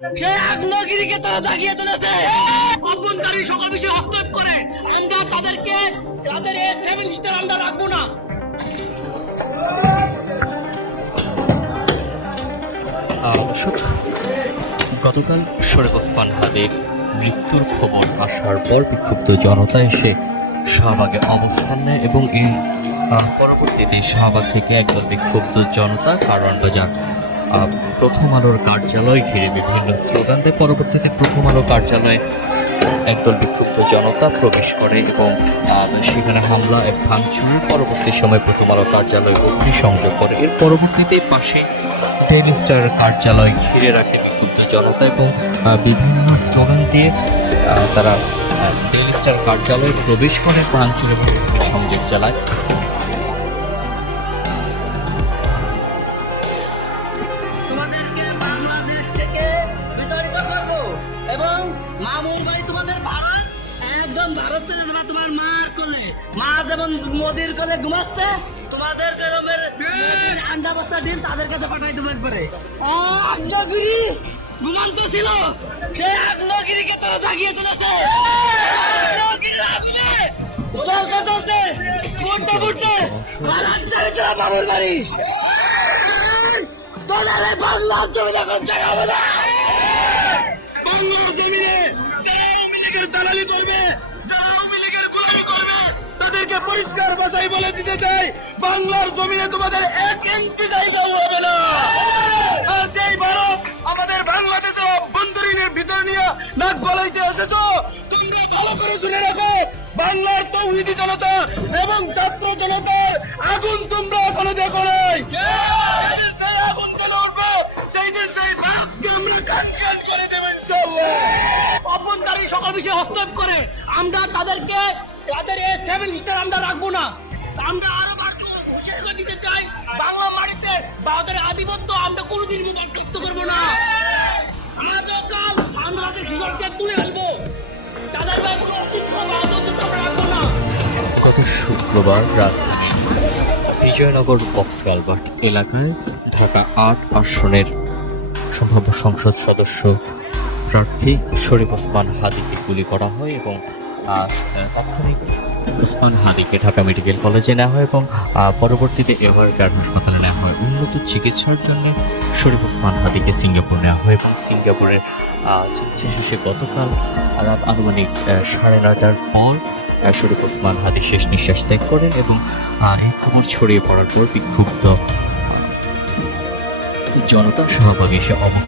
সে আগ্নেয়গিরিকে তারা জাগিয়ে তুলেছে। আক্রমণকারী সকল বিষয়ে হস্তক্ষেপ করে আমরা তাদেরকে তাদের এই সেভেন স্টার আমরা রাখবো না। দর্শক, গতকাল শরীফ ওসমান হাদির মৃত্যুর খবর আসার পর বিক্ষুব্ধ জনতা এসে শাহবাগে অবস্থান নেয় এবং এই পরবর্তীতে শাহবাগ থেকে একদল বিক্ষুব্ধ জনতা কারওয়ান বাজার প্রথম আলোর কার্যালয় ঘিরে বিভিন্ন স্লোগান দেয়। পরবর্তীতে প্রথম আলো কার্যালয়ে একদল বিক্ষুব্ধ জনতা প্রবেশ করে এবং সেখানে হামলা এক ভাঙচুর। পরবর্তী সময় প্রথম আলো কার্যালয় অগ্নিসংযোগ করে। এর পরবর্তীতে পাশে ডেইলি স্টার কার্যালয় ঘিরে রাখে বিক্ষুব্ধ জনতা এবং বিভিন্ন স্লোগান দিয়ে তারা ডেইলি স্টার কার্যালয়ে প্রবেশ করে, ভাঙচুর এবং অগ্নিসংযোগ চালায়। তোমাদেরকে বাংলাদেশ থেকে বিতাড়িত করব এবং মামুর ভাই তোমাদের ভারত একদম ভারত চলে যাবে তোমার মার কোলে। মা যেমন মোদির কোলে ঘুমাচ্ছে, তোমাদের গরমের আন্ডা বস্তা ডিম তাদের কাছে পাঠাই দেবো একবারে। আগ্নেয়গিরি ঘুমান্ত ছিল, সেই আগ্নেয়গিরিকে তারা জাগিয়ে তুলেছে। আগ্নেয়গিরির আগুনে চলতে চলতে ঘুরতে ঘুরতে ভারত চলে যাবে মামুর বাড়ি। তোলারে বাংলা জমিনে কোন জায়গা হবে না। বাংলার জমিনে যারা আওয়ামী লীগের দালালি করবে, যারা আওয়ামী লীগের গোলামি করবে, তাদেরকে পরিষ্কার ভাষায় বলে দিতে চাই, বাংলার জমিনে তোমাদের 1 ইঞ্চি জায়গাও হবে না। আর যেই ভারত আমাদের বাংলাদেশের অভ্যন্তরীণের ভিতর নিয়ে নাক গলাইতে এসেছো, তোমরা ভালো করে শুনে রাখো, বাংলার তৌহিদি জনতা এবং ছাত্র জনতার আগুন তোমরা এখনো দেখো নাই। আগুন জ্বলে উঠবে, সেই দিন সেই ভারতকে আমরা কান করে দেবেন ইনশাআল্লাহ। অভ্যন্তরীণ সকল বিষয়ে হস্তক্ষেপ করে আমরা তাদেরকে তাদের এই সেভেন স্টার আমরা রাখবো না। আমরা আরো ঘোষণা করে দিতে চাই, বাংলা মাটিতে ভারতের আধিপত্য আমরা কোনোদিন বরখাস্ত করবো না। আজকাল আমরা তাদের শিকড়কে তুলে ফেলবো, তাদের কোনো অস্তিত্ব বা অস্তিত্ব আমরা রাখবো না। গত শুক্রবার রাজধানীর বিজয়নগর বক্স কালভার্ট এলাকায় ঢাকা ৮ আসনের সম্ভাব্য সংসদ সদস্য প্রার্থী শরীফ ওসমান হাদিকে গুলি করা হয় এবং তাৎক্ষণিক ওসমান হাদিকে ঢাকা মেডিকেল কলেজে নেওয়া হয় এবং পরবর্তীতে এভারকেয়ার হাসপাতালে নেওয়া হয়। উন্নত চিকিৎসার জন্য শরীফ ওসমান হাদিকে সিঙ্গাপুর নেওয়া হয় এবং সিঙ্গাপুরের চিকিৎসা শেষে গতকাল রাত আনুমানিক 9:30টার পর শরীফ ওসমান হাদি শেষ নিঃশ্বাস ত্যাগ করেন এবং এই খবর ছড়িয়ে পড়ার পর বিক্ষুব্ধ জনতা শাহবাগে এসে অবস্থান